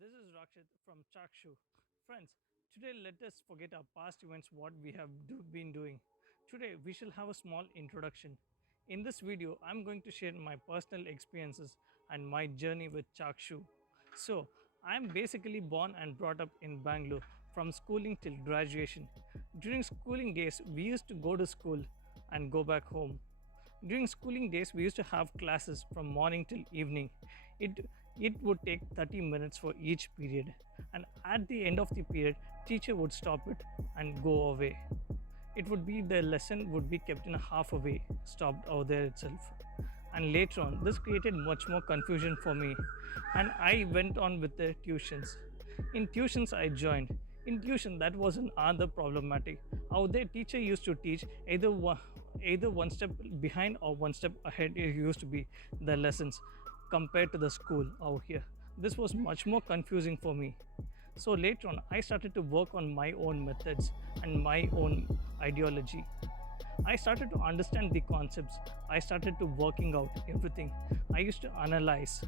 This is Rakshit from Chakshu. Friends, today let us forget our past events, what we have been doing. Today we shall have a small introduction. In this video, I'm going to share my personal experiences and my journey with Chakshu. So, I'm basically born and brought up in Bangalore from schooling till graduation. During schooling days, we used to go to school and go back home. During schooling days, we used to have classes from morning till evening. It would take 30 minutes for each period, and at the end of the period, teacher would stop it and go away. It would be the lesson would be kept in a half away, stopped over there itself. And later on, this created much more confusion for me, and I went on with the tuitions. In tuitions, I joined. In tuition, that was another problematic. How their teacher used to teach either one step behind or one step ahead. It used to be the lessons compared to the school out here. This was much more confusing for me. So later on, I started to work on my own methods and my own ideology. I started to understand the concepts. I started to working out everything. I used to analyze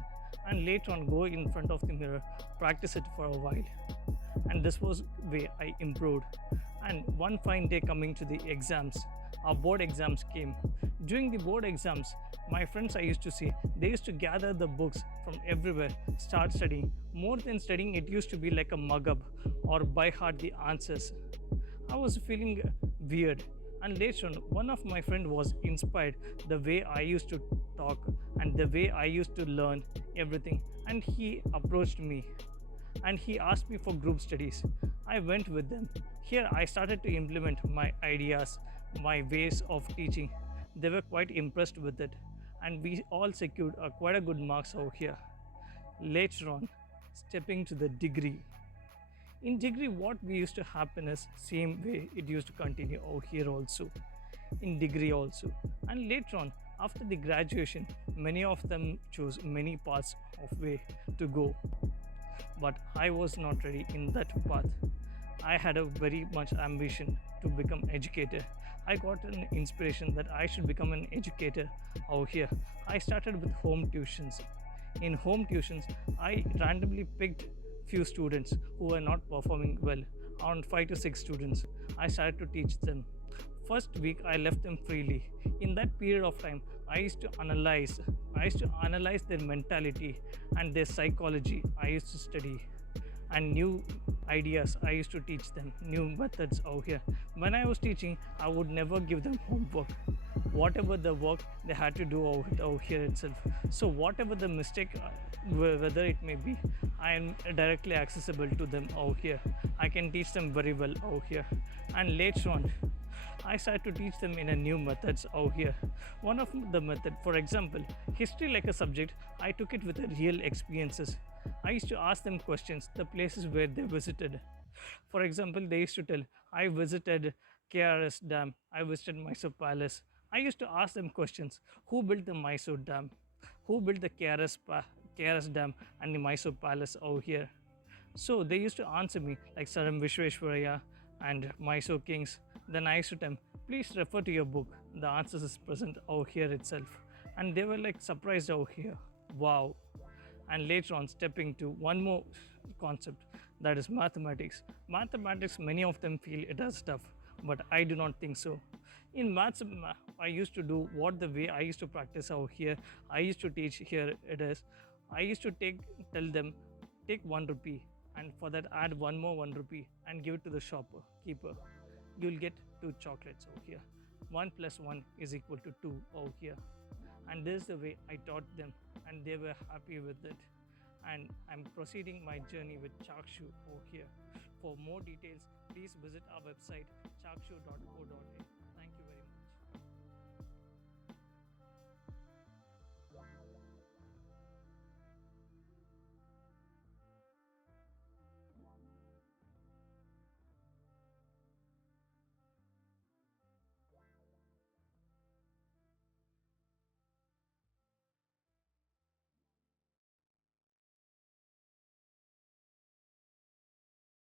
and later on go in front of the mirror, practice it for a while. And this was way I improved. And one fine day coming to the exams, our board exams came. During the board exams, my friends I used to see, they used to gather the books from everywhere, start studying. More than studying, it used to be like a mug up or by heart the answers. I was feeling weird. And later on, one of my friend was inspired the way I used to talk and the way I used to learn everything. And he approached me and he asked me for group studies. I went with them. Here I started to implement my ideas, my ways of teaching. They were quite impressed with it, and we all secured quite a good marks over here. Later on, stepping to the degree. In degree, what we used to happen is same way it used to continue over here also. In degree also, and later on after the graduation, many of them chose many paths of way to go, but I was not ready in that path. I had a very much ambition to become educator. I got an inspiration that I should become an educator over here. I started with home tuitions. In home tuitions, I randomly picked few students who were not performing well, around 5 to 6 students. I started to teach them. First week I left them freely. In that period of time, I used to analyze their mentality and their psychology. I used to study and new ideas I used to teach them, new methods out here. When I was teaching, I would never give them homework. Whatever the work they had to do over here itself. So whatever the mistake, whether it may be, I am directly accessible to them over here. I can teach them very well over here. And later on, I started to teach them in a new methods out here. One of the method, for example, history like a subject, I took it with the real experiences. I used to ask them questions, the places where they visited. For example, they used to tell, I visited KRS Dam, I visited Mysore Palace. I used to ask them questions. Who built the Mysore Dam? Who built the KRS Dam and the Mysore Palace over here? So they used to answer me like Sir M. Vishweshwaraya and Mysore Kings. Then I used to tell them, please refer to your book. The answers is present over here itself. And they were like surprised over here. Wow. And later on stepping to one more concept, that is mathematics. Mathematics, many of them feel it as tough, but I do not think so. In maths, I used to do what the way I used to practice over here. I used to teach here it is. I used to tell them, take 1 rupee, and for that add one more 1 rupee and give it to the shopkeeper. You'll get 2 chocolates over here. 1 plus 1 is equal to 2 over here. And this is the way I taught them, and they were happy with it. And I'm proceeding my journey with Chakshu over here. For more details, please visit our website chakshu.co.in.